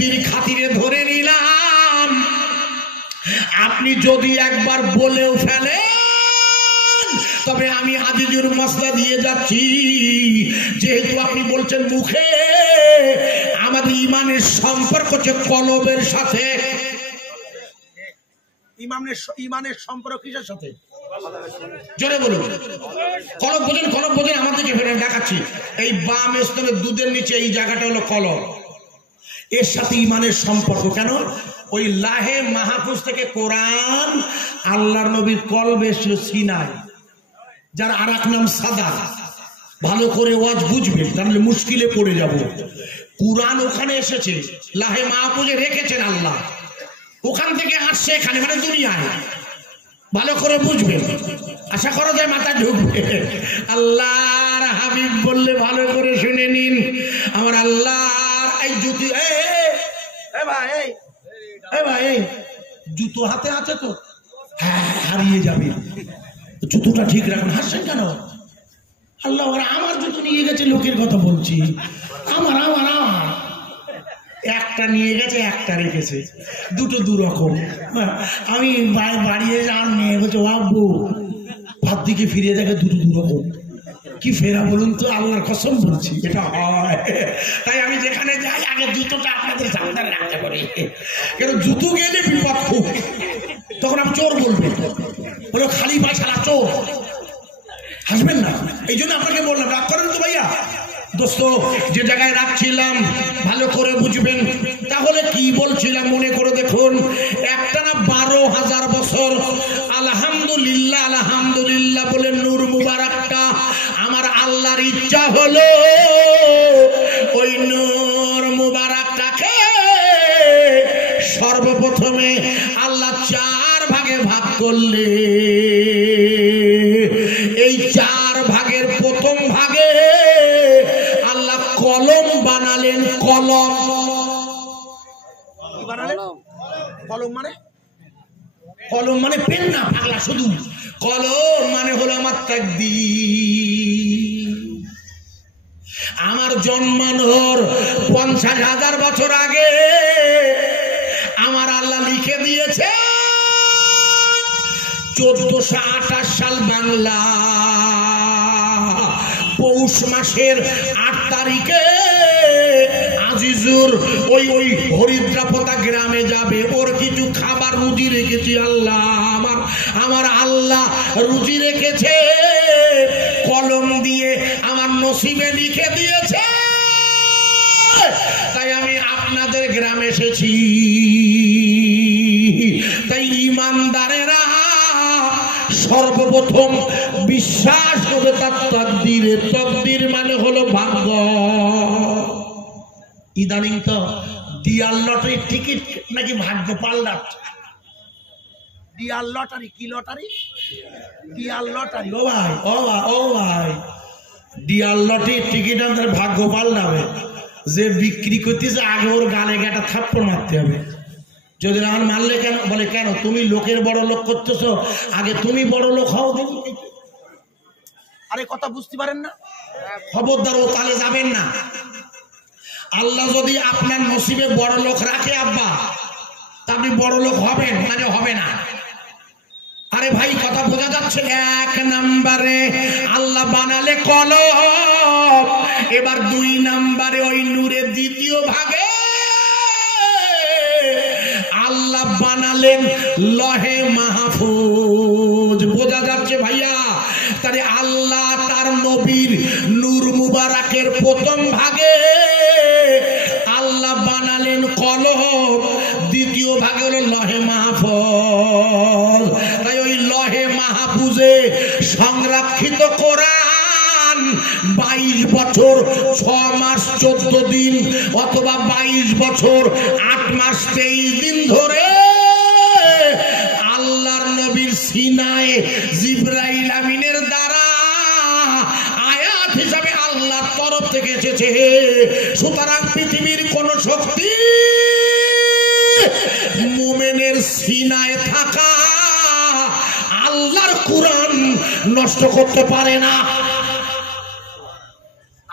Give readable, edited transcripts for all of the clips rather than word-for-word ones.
যুক্তির খাতিরে ধরে নিলাম, আপনি যদি একবার বলেও ফেলেন তবে আমি আজিজুর মাসলা দিয়ে যাচ্ছি, যেহেতু আপনি বলছেন মুখে, আমাদের ইমানের সম্পর্ক হচ্ছে কলবের সাথে। ইমানের সম্পর্ক কিসের সাথে? জোরে বলুন। কলব বোঝেন? কলব বোঝেন? আমাদেরকে ফেরে দেখাচ্ছি, এই বাম স্তনের দুধের নিচে এই জায়গাটা হলো কলব, এর সাথে ইমানের সম্পর্ক। কেন? ওই লাহে মাহফুজ থেকে কোরআন আল্লাহর নবীর কলবে এসেছিল সিনায়, যার আর এক নাম সাদা। ভালো করে ওয়াজ বুঝবেন, তাহলে মুশকিলে পড়ে যাব। কোরআন ওখানে এসেছে, লাহে মাহফুজে রেখেছেন আল্লাহ, ওখান থেকে আসছে এখানে, মানে দুনিয়ায়। ভালো করে বুঝবেন, আশা করা যায় মাথা ঢুকবে। আল্লাহর হাবিব বললে ভালো করে শুনে নিন, আমার আল্লাহর এই জুতি, ভাই জুতো হাতে আছে তো? হ্যাঁ, হারিয়ে যাবে, জুতোটা ঠিক রাখুন। হাসছেন কেন? আল্লাহ আমার জুতো নিয়ে গেছে, লোকের কথা বলছি। আমার আমার আমার একটা নিয়ে গেছে, একটা রেখেছে, দুটো দুরকম। আমি বাড়িয়ে যান নিয়ে বলছে আব্বু, ভাত দিকে ফিরে দেখে দুটো দুরকম। কি ফেরা বলুন তো, আল্লাহর কসম বলছি এটা হয়। তাই আমি যেখানে যাই আগে জুতোটা আপনাদের সাবধানে রাখতে পারি, কেন জুতো গেলে বিপদ খুব। তখন আমি চোর বলবেন, বলো খালি পায়ে ছাড়া চোর, হাসবেন না। এই জন্য আপনাকে বললাম, রাগ করেন তো ভাইয়া। দোস্ত, যে জায়গায় রাখছিলাম ভালো করে বুঝবেন। তাহলে কি বলছিলাম মনে করে দেখুন, একটা না 12,000 বছর আলহামদুলিল্লাহ আলহামদুলিল্লাহ বলে নূর মুবারকটা আমার আল্লাহর ইচ্ছা হলো ওই নূর মুবারকটাকে সর্বপ্রথমে আল্লাহ 4 ভাগে ভাগ করলে। এই 4 ভাগের প্রথম ভাগে আল্লাহ কলম বানালেন। কলম কলম মানে, কলম মানে পেন না পাগলা, শুধু কলম মানে হলো আমার তাকদীর। আমার জন্মানোর 50,000 বছর আগে আমার আল্লাহ লিখে দিয়েছে 1428 সাল বাংলা পৌষ মাসের 8 তারিখে আজিজুর ওই হরিদ্রাপতা গ্রামে যাবে। ওর কিছু খাবার রুজি রেখেছি আল্লাহ, আমার আল্লাহ রুজি রেখেছে, কলম দিয়ে আমার নসিবে লিখে দিয়েছে। তাই আমি আপনাদের গ্রামে এসেছি। তাই ইমানদারেরা সর্বপ্রথম বিশ্বাস করবে তার তাকদীরে। তাকদীর মানে হলো ভাগ্য। ইদানিং তো ডিয়ার লটারির টিকিট নাকি ভাগ্য পাল্টাত। ডিয়ার লটারি কি লটারি? Dear lottery. ও ভাই ও ভাই ও ভাই, ডিয়ার লটারির টিকিট আমাদের ভাগ্য পাল্টাবে। যে বিক্রি করতেছে আগে ওর গালে গাটা থাপ্পড় মারতে হবে। যদি আমার মারলে কেন? বলে কেন তুমি লোকের বড় লোক করতেছো, আগে তুমি বড় লোক হও দেখি। আরে কথা বুঝতে পারেন না? খবরদার ও তালে যাবেন না। আল্লাহ যদি আপনার নসিবে বড় লোক রাখে আব্বা, তা আপনি বড় লোক হবেন, মানে হবে না। আরে ভাই কথা বোঝা যাচ্ছে? 1 নম্বরে আল্লাহ বানালে কলম, এবার 2 নম্বরে ওই নূরের 2য় ভাগে আল্লাহ বানালেন লহে মাহফুজ। বোঝা যাচ্ছে ভাইয়া? তাহলে আল্লাহ তার নবীর নূর মুবারকের প্রথম ভাগে আল্লাহ বানালেন কলম, 2য় ভাগে হলো লহে মাহফুজ। তাই ওই লহে মাহফুজে সংরক্ষিত কোরআন 22 বছর 6 মাস 14 দিন অথবা 22 বছর 8 মাস 23 দিন ধরে আল্লাহর নবীর সিনায় জিবরাইল আমিনের দ্বারা আয়াত হিসাবে আল্লাহর তরফ থেকে এসেছে। সুতরাং পৃথিবীর কোন শক্তি মুমিনের সিনায় থাকা আল্লাহর কুরআন নষ্ট করতে পারে না।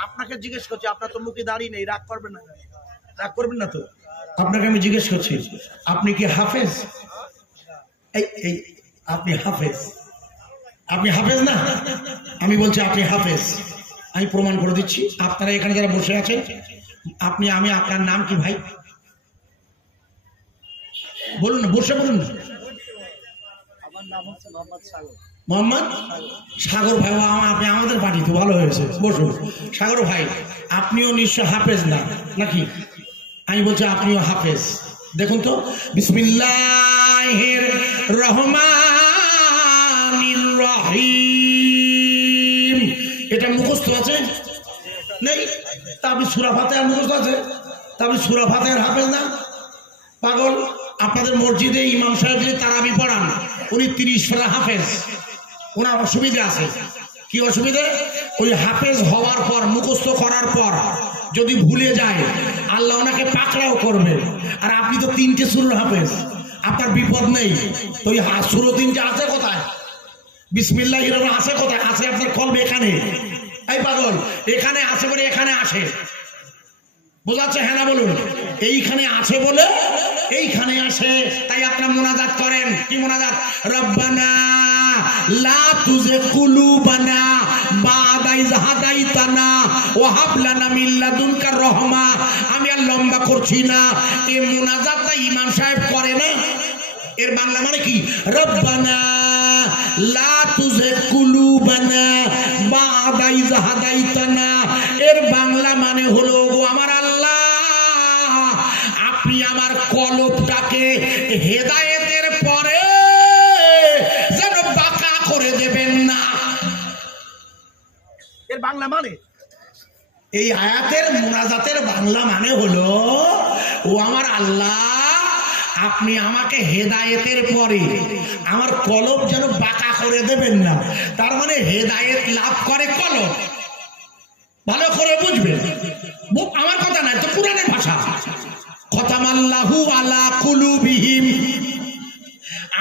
আপনাকে জিজ্ঞেস করছি, আপনার তো মুখে দাঁড়িয়ে নেই, রাগ করবেন না? রাগ করবেন না তো? আপনাকে আমি জিজ্ঞেস করছি, আপনি কি হাফেজ? এই আপনি হাফেজ? আপনি হাফেজ না? আমি বলছি আপনি হাফেজ। আমি প্রমাণ করে দিচ্ছি। আপনারা এখানে যারা বসে আছেন, আমি আপনার নাম কি ভাই? বলুন না, বসে বলুন না। মোহাম্মদ সাগর ভাই। আপনি আমাদের পার্টি তো, ভালো হয়েছে, বসুন। সাগর ভাই, আপনিও নিশ্চয় হাফেজ না নাকি? আমি বলছি আপনিও হাফেজ। দেখুন তো, বিসমিল্লাহির রহমানির রহিম, এটা মুখস্থ আছে নেই? তা আপনি সূরা ফাতিহা মুখস্থ আছে, তা আপনি সূরা ফাতিহার হাফেজ না? পাগল। আপনাদের মসজিদে ইমাম সাহেব যিনি তারাবি পড়ান, উনি 30 পারা হাফেজ। ওনার অসুবিধা আছে। কি অসুবিধা? ওই হাফেজ হওয়ার পর, মুখস্থ করার পর যদি ভুলে যায়, আল্লাহ ওনাকে পাকড়াও করবে। আর আপনি তো 3টে সূরার হাফেজ, আপনার বিপদ নেই। তো ওই সূরা 3টে আছে কোথায়? বিসমিল্লাহির রহমানির রহিম আছে কোথায়? আছে আপনার কলবে এখানে। এই পাগল, এখানে আছে বলে এখানে আসে, বোঝাচ্ছে? হ্যাঁ না বলুন। এইখানে আছে বলে এইখানে আসে। তাই আপনারা মুনাজাত করেন। কি মুনাজাত? রব্বানা লা তুযিগ কুলুবানা বা'দা ইয হাদাইতানা ওয়া হাব লানা মিন লাদুনকা রাহমা। আমি আর লম্বা করছি না, এই মুনাজাতটা ইমাম সাহেব করে না। এর বাংলা মানে কি? রব্বানা লা তুযিগ কুলুবানা বা'দা ইয হাদাইতানা। এর বাংলা মানে হলো, গো আমার আল্লাহ, আপনি আমার কলবটাকে হেদায়েতের পরে যেন বাঁকা করে দেবেন না। এর বাংলা মানে, এই আয়াতের মুনাজাতের বাংলা মানে হলো, ও আমার আল্লাহ, আপনি আমাকে হেদায়েতের পরে আমার কলব যেন বাঁকা করে দেবেন না। তার মানে হেদায়েত লাভ করে কলব। ভালো করে বুঝবেন, আমার কথা নাই তো, কুরআনের ভাষা। খতামাল্লাহু আলা কুলুবিহিম,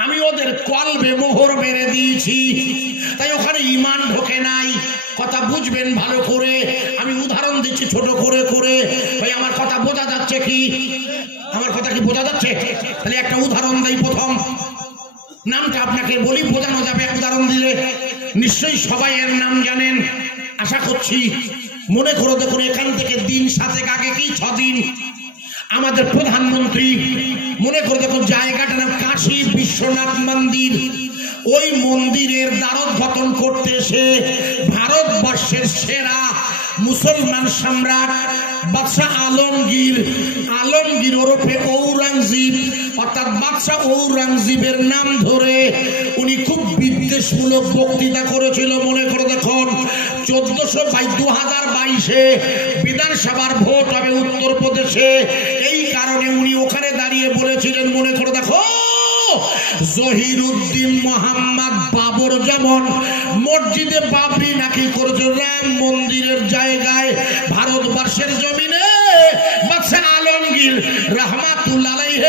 আমি ওদের কলবে মোহর মেরে দিয়েছি, তাই ওখানে ঈমান ঢোকে নাই। কথা বুঝবেন ভালো করে। আমি উদাহরণ দিচ্ছি ছোট করে করে। ভাই আমার কথা বোঝা যাচ্ছে কি? আমার কথা কি বোঝা যাচ্ছে? তাহলে একটা উদাহরণ দেই। প্রথম নামটা আপনাকে বলি, বোঝানো যাবে উদাহরণ দিলে। নিশ্চয়ই সবাই এর নাম জানেন, আশা করছি। মনে করে দেখুন, এখান থেকে দিন 7 আগে কি 6 দিন আমাদের প্রধানমন্ত্রী, মনে করে দেখুন, জায়গাটার নাম কাশী বিশ্বনাথ মন্দির। ওই মন্দিরের দ্বারোদ্ঘাটন করতে এসে ভারতবর্ষের সেরা মুসলমান সম্রাট বাদশাহ আলমগীর ওরফে ঔরঙ্গজেব, অর্থাৎ বাদশাহ ঔরঙ্গজেবের নাম ধরে উনি খুব বিদ্বেষমূলক বক্তৃতা করেছিল। মনে করে দেখুন, 2022-এ বিধানসভার ভোট হবে উত্তরপ্রদেশে। এই কারণে উনি ওখানে দাঁড়িয়ে বলেছিলেন, মনে করে দেখো, জহিরুদ্দিন মোহাম্মদ বাবর যেমন মসজিদে বাবরি নাকি করেছে রাম মন্দিরের জায়গায়, ভারতবর্ষের জমিনে বাদশাহ আলমগীর রাহমাতুল্লাহ আলাইহি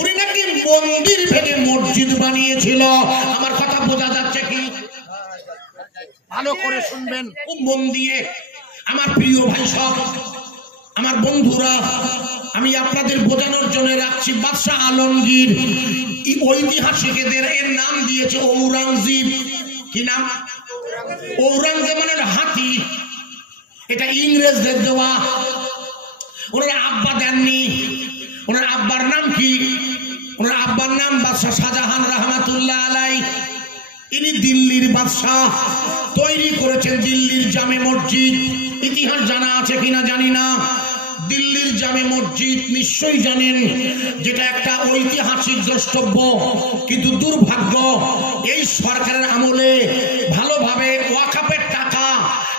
উনি নাকি মন্দির ভেঙে মসজিদ বানিয়েছিল। আমার কথা বোঝা যাচ্ছে কি? ভালো করে শুনবেন খুব মন দিয়ে। আমার প্রিয় ভাই সব, আমার বন্ধুরা, আমি আপনাদের বোঝানোর জন্য রাখছি, বাদশাহ আলমগীর ঐতিহাসিকদের এর নাম দিয়েছে ঔরঙ্গজেব। কি নাম? ঔরঙ্গজেব মানে হাতি। এটা ইংরেজদের দেওয়া, ওনার আব্বা দেননি। ওনার আব্বার নাম কি? ওনার আব্বার নাম বাদশাহ শাহজাহান রহমাতুল্লাহ আলাইহি। ইনি দিল্লির বাদশাহ, তৈরি করেছেন দিল্লির জামে মসজিদ। ইতিহাস জানা আছে কিনা জানি না। দিল্লির জামে মসজিদ নিশ্চয়ই জানেন, যেটা একটা ঐতিহাসিক দ্রষ্টব্য। কিন্তু দুর্ভাগ্য, এই সরকারের আমলে ভালোভাবে ওয়াকফের টাকা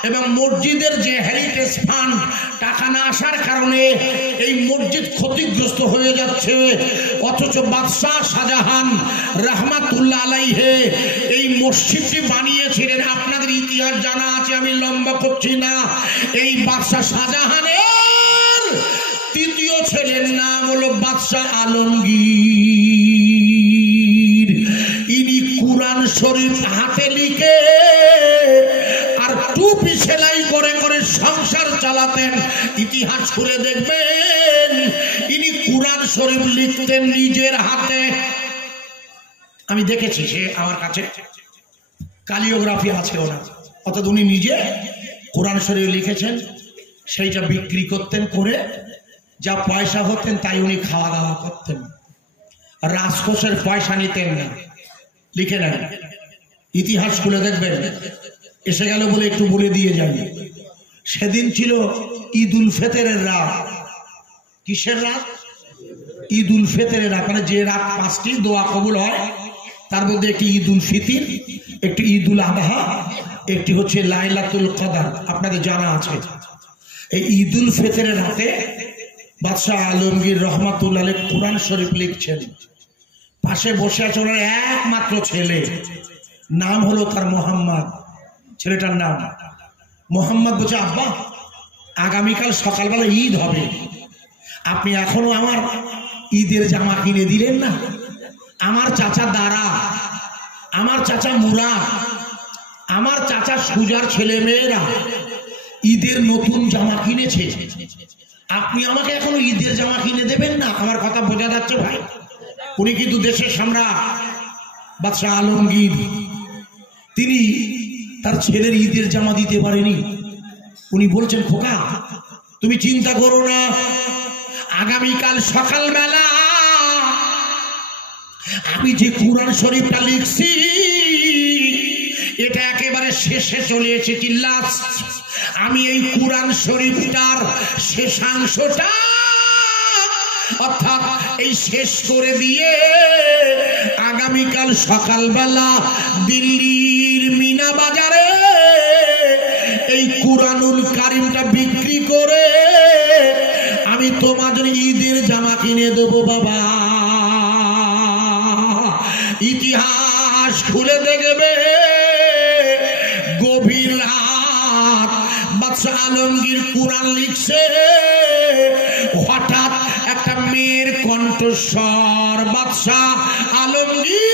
এবং মসজিদের যে হেরিটেজ ফান্ড টাকা না আসার কারণে এই মসজিদ ক্ষতিগ্রস্ত হয়ে যাচ্ছে। অথচ বাদশাহ শাহজাহান রহমাতুল্লাহ আলাইহি এই মসজিদটি বানিয়েছিলেন। আপনাদের ইতিহাস জানা আছে, আমি লম্বা করছি না। এই বাদশাহ শাহজাহানের তৃতীয় ছেলের নাম হলো বাদশাহ আলমগীর। ইনি কুরআন শরীফ হাতে লিখে আর টুপি সেলাই করে করে সংসার চালাতেন। ইতিহাস খুলে দেখবেন, কুরআন শরীফ লিখতেন নিজের হাতে। আমি দেখেছি, সে আমার কাছে কালিওগ্রাফি আছে ওনার, অর্থাৎ উনি নিজে কোরআন শরীফ লিখেছেন, সেইটা বিক্রি করতেন, করে যা পয়সা হতেন তাই উনি খাওয়া দাওয়া করতেন। রাজকোষের পয়সা নিতেন না। লিখে নেন, ইতিহাস খুলে দেখবেন। এসে গেল বলে একটু বলে দিয়ে যাই, সেদিন ছিল ঈদ উল ফিতরের রাত। কিসের রাত? ঈদ উল ফিতরের রাত, মানে যে রাত 5টি দোয়া কবুল হয়, তার মধ্যে একটি ঈদ উল ফিতর, একটি ঈদ উল আদহা, একটি হচ্ছে লাইলাতুল কদর। আপনাদের জানা আছে। এই ঈদ উল ফিতরের রাতে বাদশাহ আলমগীর রহমাতুল্লাহ আলাইহি কোরআন শরীফ লিখছেন। পাশে বসে আছে ওনার একমাত্র ছেলে, নাম হলো তার মোহাম্মদ। ছেলেটার নাম মোহাম্মদ। বলছে, আব্বা আগামীকাল সকালবেলা ঈদ হবে, আপনি এখনো আমার ঈদের জামা কিনে দিলেন না। আমার চাচা দারা, আমার চাচা মুরা, আমার চাচা সুজার ছেলে মেয়েরা ঈদের নতুন জামা কিনেছে, আপনি আমাকে এখনো ঈদের জামা কিনে দেবেন না? আমার কথা বোঝা যাচ্ছে ভাই? উনি কিন্তু দেশের সম্রাট বাদশাহ আলমগীর, তিনি তার ছেলের ঈদের জামা দিতে পারেনি। উনি বলছেন, খোকা তুমি চিন্তা করো না, আগামীকাল সকালবেলা আমি যে কোরআন শরীফটা লিখছি এটা একেবারে শেষে চলে এসেছি। আমি এই কোরআন শরীফটার শেষাংশটা অর্থাৎ এই শেষ করে দিয়ে আগামীকাল সকালবেলা দিল্লির মিনা বাজারে এই কুরআনুল কারীমটা বিক্রি করে আমি তোমাদের ঈদের জামা কিনে দেবো বাবা। ইতিহাস খুলে দেখবে, গভীর রাত বাদশাহ আলমগীর কুরআন লিখছে, হঠাৎ একটা মেয়ের কণ্ঠস্বর, বাদশাহ আলমগীর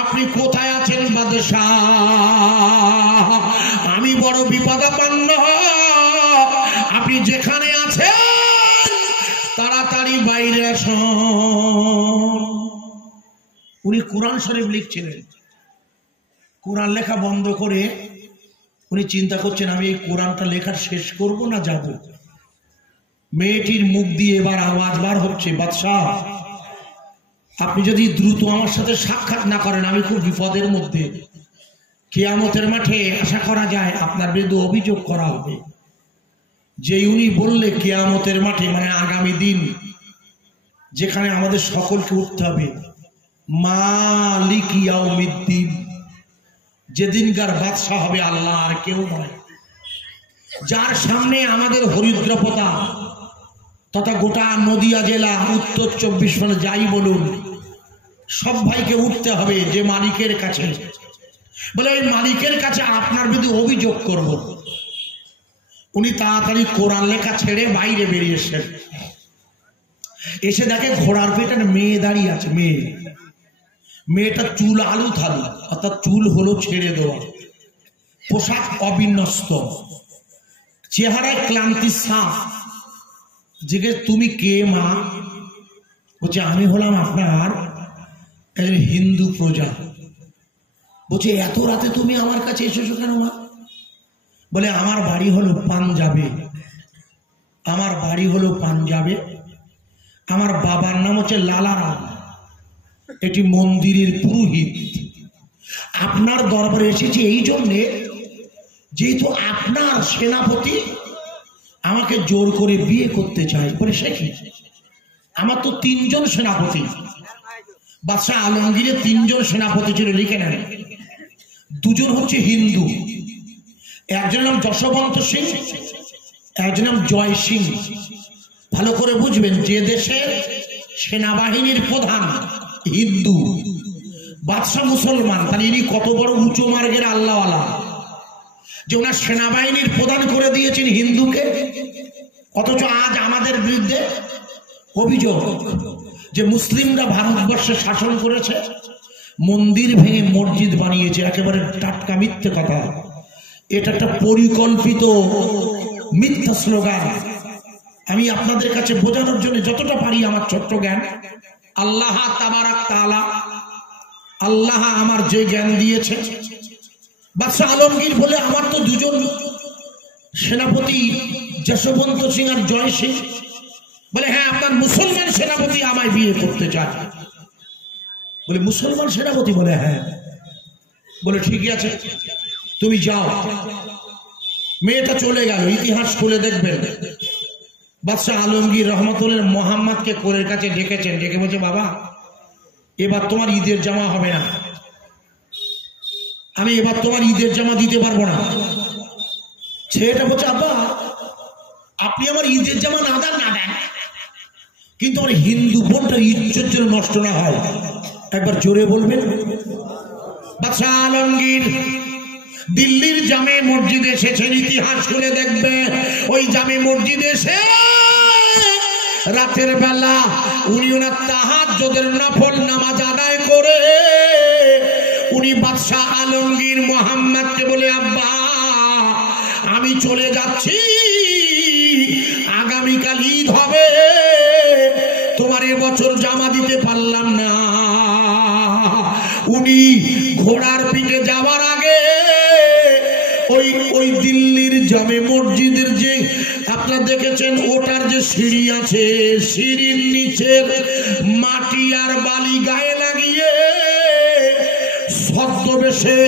আপনি কোথায় আছেন বাদশাহ? আমি বড় বিপদাপন্ন, আপনি যেখানে আছেন তাড়াতাড়ি বাইরে আসুন। উনি কোরআন শরীফ লিখছিলেন। কোরআন লেখা বন্ধ করে উনি চিন্তা করছেন, আমি এই কোরআনটা লেখার শেষ করব না যাব। মেয়েটির মুখ দিয়ে এবার আওয়াজ বার হচ্ছে, বাদশাহ আপনি যদি দ্রুত আমার সাথে সাক্ষাৎ না করেন আমি খুব বিপদের মধ্যে। কিয়ামতের মাঠে আশা করা যায় আপনার বিরুদ্ধে অভিযোগ করা হবে। যে উনি বললে কিয়ামতের মাঠে মানে আগামী দিন যেখানে আমাদের সকলকে উঠতে হবে, মালিক ইয়াউমিদ্দিন, যেদিনকার বাদশাহ হবে আল্লাহ আর কেউ নয়, যার সামনে আমাদের হরিদ্রপতা তথা গোটা নদিয়া জেলা, উত্তর 24 পরগনা যাই বলুন, সব ভাইকে উঠতে হবে যে মালিকের কাছে। বলে এই মালিকের কাছে আপনার বিরুদ্ধে অভিযোগ করব। উনি তাড়াতাড়ি কোরআন লেখা ছেড়ে বাইরে বেরিয়েছেন। এসে দেখে ঘোড়ার পেটে মেয়ে দাঁড়িয়ে আছে। মেয়েটা চুল আলু থালু, অর্থাৎ চুল হলো ছেড়ে দেওয়া, পোশাক অবিন্যস্ত, চেহারায় ক্লান্তি সাফ। জিজ্ঞেস তুমি কে মা? বলছে আমি হলাম আপনার হিন্দু প্রজা। বলছে এত রাতে তুমি আমার কাছে এসেছো কেন মা? বলে আমার বাড়ি হলো পাঞ্জাবে, আমার বাড়ি হলো পাঞ্জাবে, আমার বাবার নাম হচ্ছে লালারাম, এটি মন্দিরের পুরোহিত। আপনার দরবারে এসেছি এই জন্যে যেহেতু আপনার সেনাপতি আমাকে জোর করে বিয়ে করতে চায়। বলে সে কি? আমার তো 3 জন সেনাপতি, বাদশাহ আলমগীরের 3 জন সেনাপতি ছিল, লিখে নেন। 2 জন হচ্ছে হিন্দু, একজনের নাম যশবন্ত সিং, একজনের নাম জয় সিং। ভালো করে বুঝবেন, যে দেশের সেনাবাহিনীর প্রধান হিন্দু, বাদশাহ মুসলমান, তাহলে ইনি কত বড় উঁচু মার্গের আল্লাহওয়ালা যে ওনার সেনাবাহিনীর প্রধান করে দিয়েছেন হিন্দুকে। অথচ আজ আমাদের বিরুদ্ধে অভিযোগ যে মুসলিমরা ভারতবর্ষে শাসন করেছে, মন্দির ভেঙে মসজিদ বানিয়েছে। একেবারে টাটকা মিথ্যে কথা, এটা একটা পরিকল্পিত মিথ্যা স্লোগান। আমি আপনাদের কাছে বোঝানোর জন্য যতটা পারি আমার ছোট্ট জ্ঞান, আল্লাহ তাবারাক তাআলা, আল্লাহ আমার যে জ্ঞান দিয়েছে, বাদশাহ আলমগীর বলে আমার তো দুজন সেনাপতি, যশবন্ত সিং আর জয় সিং। বলে হ্যাঁ, আপনার মুসলমান সেনাপতি আমায় বিয়ে করতে চায়। বলে মুসলমান সেনাপতি? বলে হ্যাঁ। বলে ঠিকই আছে, তুমি যাও। মেয়েটা চলে গেল। ইতিহাস খুলে দেখবেন, বাদশাহ আলমগীর রহমতুল্লাহ মোহাম্মদকে কোলের কাছে ডেকেছেন, ডেকে বলছে বাবা, এবার তোমার ঈদের জামা হবে না, আমি এবার তোমার ঈদের জামা দিতে পারবো না। ছেলেটা বলছে আব্বা, আপনি আমার ঈদের জামা না দেন না দেন, কিন্তু আমার হিন্দু বোনটার ইজ্জত যেন নষ্ট না হয়। একবার জোরে বলবেন। বাদশাহ আলমগীর দিল্লির জামে মসজিদে এসেছেন। ইতিহাস খুলে দেখবে, ওই জামে মসজিদে এসে রাতের বেলা উনি ওনার তাহাজ্জুদের নফল নামাজ আদায় করে উনি বাদশাহ আলমগীর মোহাম্মদকে বলে আব্বা, আমি চলে যাচ্ছি, আগামীকাল ঈদ হবে, তোমার এবছর জামা দিতে পারলাম না। উনি ঘোড়ার পিঠে যাওয়ার আগে ওই দিল্লির জামে মসজিদের যে আপনারা দেখেছেন ওটার যে সিঁড়ি আছে, সিঁড়ির নিচে মাটি আর বালি গায়ে লাগিয়ে ছদ্মবেশে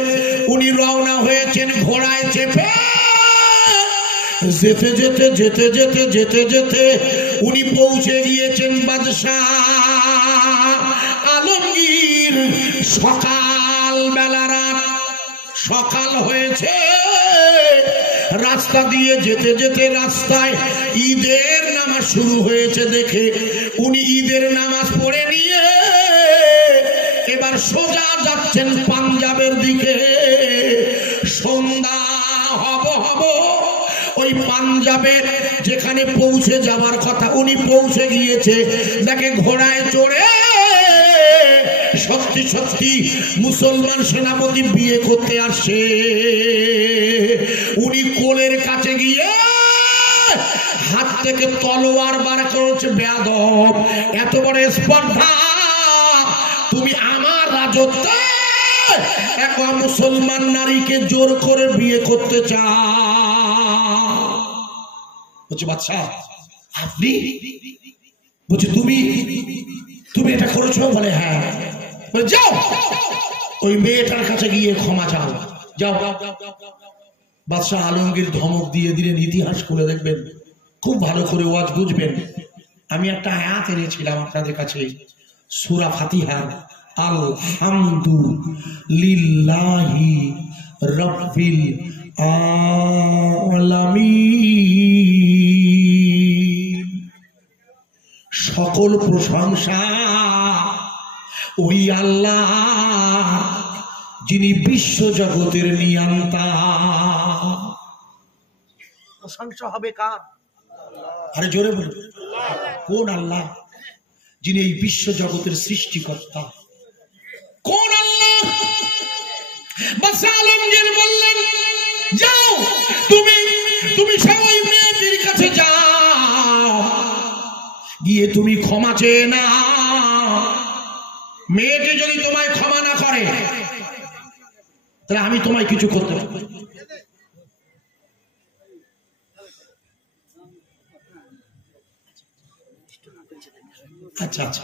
উনি রওনা হয়েছেন ঘোড়ায় চেপে। যেতে যেতে যেতে যেতে যেতে যেতে উনি পৌঁছে গিয়েছেন বাদশাহ আলমগীর। সকাল বেলা, রাত সকাল হয়েছে, রাস্তা দিয়ে যেতে যেতে রাস্তায় ঈদের নামাজ শুরু হয়েছে দেখে উনি ঈদের নামাজ পড়ে নিয়ে এবার সোজা যাচ্ছেন পাঞ্জাবের দিকে। সন্ধ্যা হব ওই পাঞ্জাবের যেখানে পৌঁছে যাবার কথা উনি পৌঁছে গিয়েছে, দেখে ঘোড়ায় চড়ে সত্যি সত্যি মুসলমান সেনাপতি বিয়ে করতে আসে। উনি কোলের কাছে গিয়ে হাত থেকে তলোয়ার বার করেছে। বেয়াদব, এত বড় স্পর্ধা, তুমি আমার রাজত্বে এক মুসলমান নারীকে জোর করে বিয়ে করতে চাও? বলছে বাদশাহ আপনি? বলছে তুমি এটা করেছো? বলে হ্যাঁ। বলে যাও, ওই মেয়েটার কাছে গিয়ে ক্ষমা চাও, যাও। বাদশাহ আলমগীর ধমক দিয়ে দিলেন। ইতিহাস খুলে দেখবেন, খুব ভালো করে ওয়াজ বুঝবেন। আমি একটা আয়াত এনেছিলাম আপনাদের কাছে, সূরা ফাতিহা, আলহামদুলিল্লাহি রাব্বিল আলামিন। সকল প্রশংসা ওই আল্লাহ যিনি বিশ্ব জগতের নিয়ন্তা। প্রশংসা হবে কার? আরে জোরে বলুন, কোন আল্লাহ? যিনি এই বিশ্ব জগতের সৃষ্টিকর্তা। কোন আল্লাহ? বাদশাহ আলমগীর বললেন যাও, তুমি সবাই মেয়েটির কাছে যাও, গিয়ে তুমি ক্ষমা চেয়ে না। মেয়েটি যদি তোমায় ক্ষমা না করে তাহলে আমি তোমায় কিছু করতে পারবো। আচ্ছা আচ্ছা,